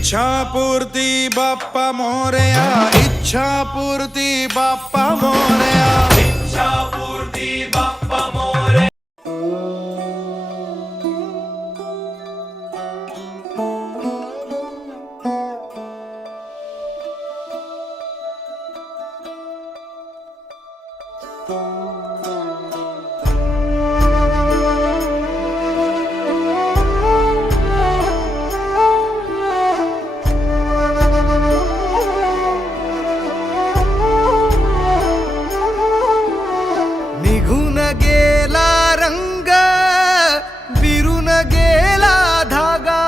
इच्छापूर्ती बाप्पा मोरया, इच्छापूर्ती बाप्पा मोरया, इच्छापूर्ती बाप्पा मोरया. निघून गेला रंग, बिरून गेला धागा,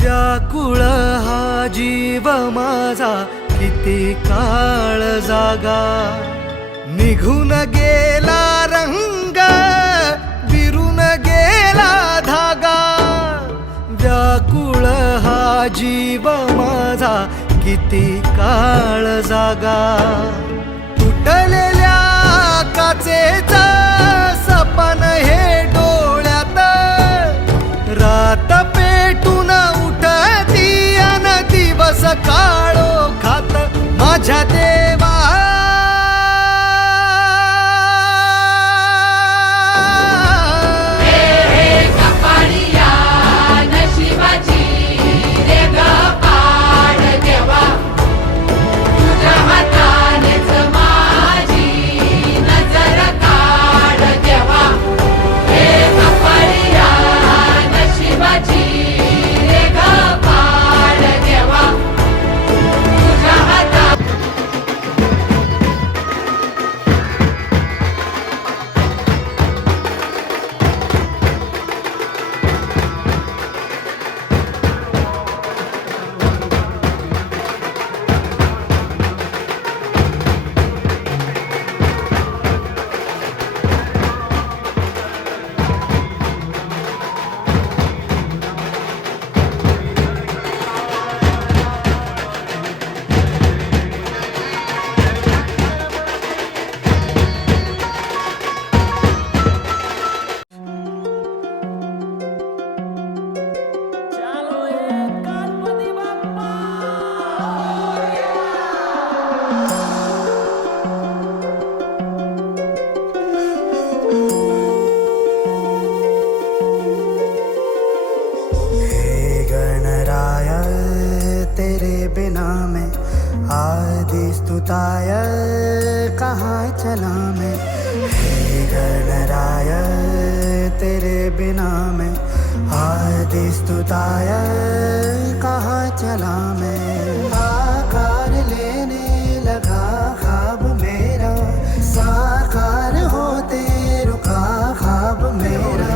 व्याकुळ हा जीव माझा किती काळ जागा. निघून गेला रंग, बिरून गेला धागा, व्याकुळ हा जीव माझा किती काळ जागा. तुटलेल्या काचेचा सपन हे डोळ्यात, रात पेटून उठती अन दिवस काळो खात माझ्या देवा. स्तुताय कहाँ चला मैं, हे गणराय तेरे बिना मैं, आदि स्तुताय कहाँ चला मैं. आकार लेने लगा ख्वाब मेरा, साकार होते रुका ख्वाब मेरा.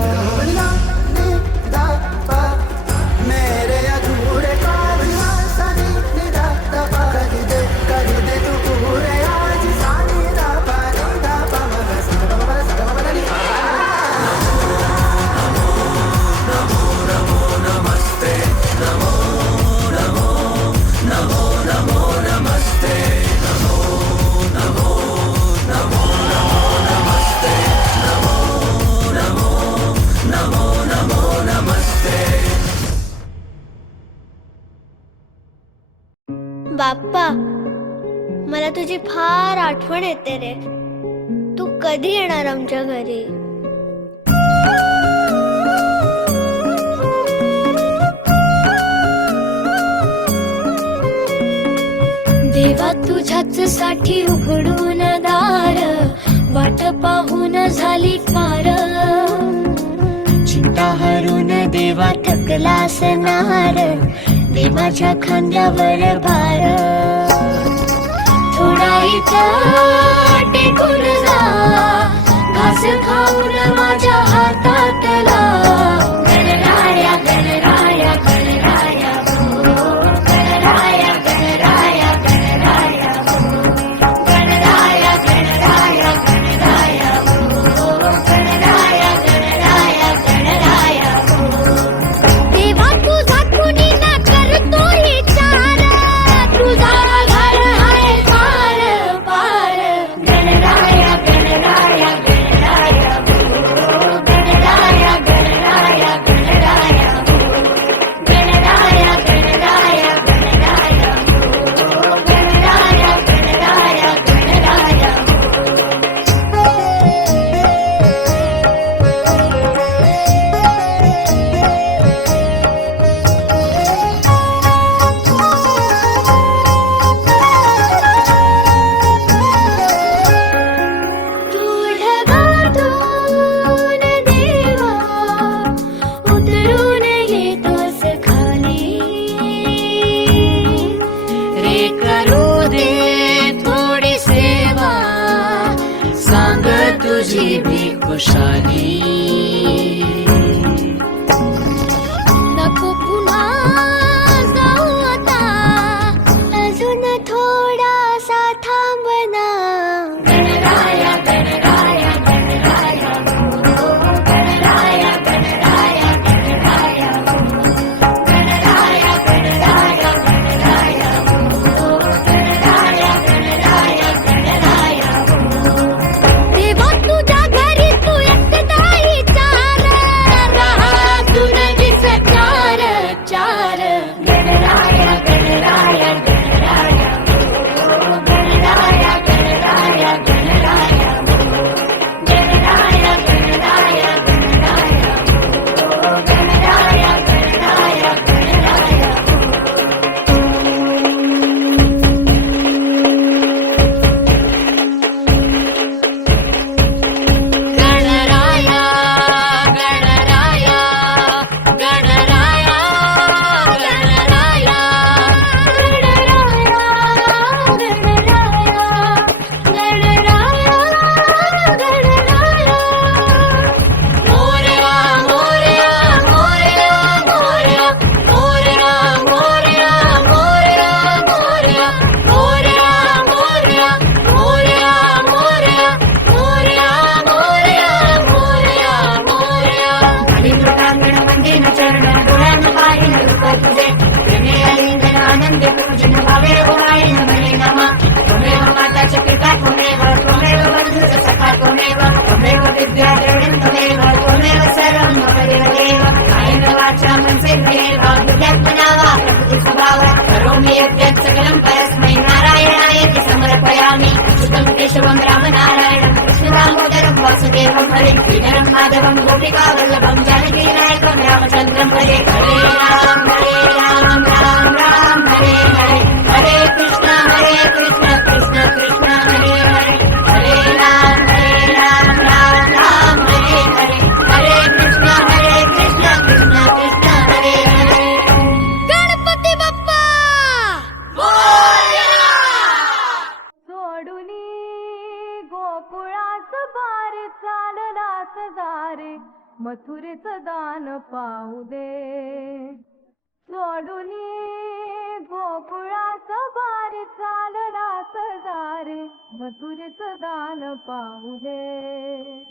मेरे अधूरे ख्वाब सनी निदा दबा दे, कर दे तू पूरे आज. सानी दा पा दा पा मगा सा दा पा सा दा पा नी. नमो नमो नमस्ते, नमो नमो नमो नमो नमस्ते, नमो नमो नमो नमो नमस्ते, नमो नमो नमो नमो नमस्ते. बाप्पा, मला तुझी फार आठवण येते रे. तू कधी येणार आमच्या घरी? देवा तुझ्याच साठी उघडून दार, वाट पाहून झाली फार. चिंता हरून देवा थकला असणार, दे माझ्या खांद्यावर भार. थोडा इथं टेकून जा, घास खाऊन माझ्या हातातला. गणराया गणराया गणराया गणराया गणराया गणराया गणराया गणराया गणराया गणराया गणराया गणराया. देवा तुझा कुणी ना करतो विचार, तुझा घर आहे पार पार. गणराया गणराया गणराया गणराया गणराया रोषानी. नको पुन्हा जाऊ आता, अजून थोडासा थांबना. गणराया गणराया गणराया गणराया गणराया गणराया गणराया गणराया गणराया गणराया गणराया गणराया. तेव्हा तुझ्या घरी तू एकटा विचार, राहातून विसचार चार. गणराया गणराया गणराया गणराया गणराया गणराया गणराया गणराया गणराया गणराया गणराया गणराया. गणराया गणराया गणराया मोरया मोरया मोरया मोरया मोरया मोरया मोरया मोरया मोरया मोरया मोरया मोरया मोरया मोरया मोरया मोरया. अलिंगनांगण वंदेन चरण गुणान पाहिन रूप तुझे. प्रेमे अलिंगन आनंद पूजन भावे ओराय नमने नमः. त्वमेव माता च पिता त्वमेव त्वमेव बन्धुश्च सखा त्वमेव त्वमेव विद्या द्रविणं त्वमेव त्वमेव सर्वं मम देवदेव. कायेन वाचा मनसेन्द्रियेण वा बुद्ध्यात्मना वा प्रकृति स्वभावा करोमि यद्यत् सकलं परस्मै नारायणायेति समर्पयामि. अच्युतं केशवं रामनारायणं कृष्णदामोदरं वासुदेवं हरे. श्रीधरं माधवं गोपिकावल्लभं जानकीनायकं रामचन्द्रं हरे. हरे राम राम राम हरे हरे. हरे कृष्ण कृष्ण कृष्ण हरे हरे. हरे राम राम राम हरे हरे. हरे कृष्ण कृष्ण कृष्ण हरे हरे. गणपती बाप्पा सोडुनी गोकुळास बारे चाललास दारे, मथुरेचं दान पाहू दे. सोडुनी गोकुळास बारे चाललास दारे, मथुरेचं दान पाहू दे.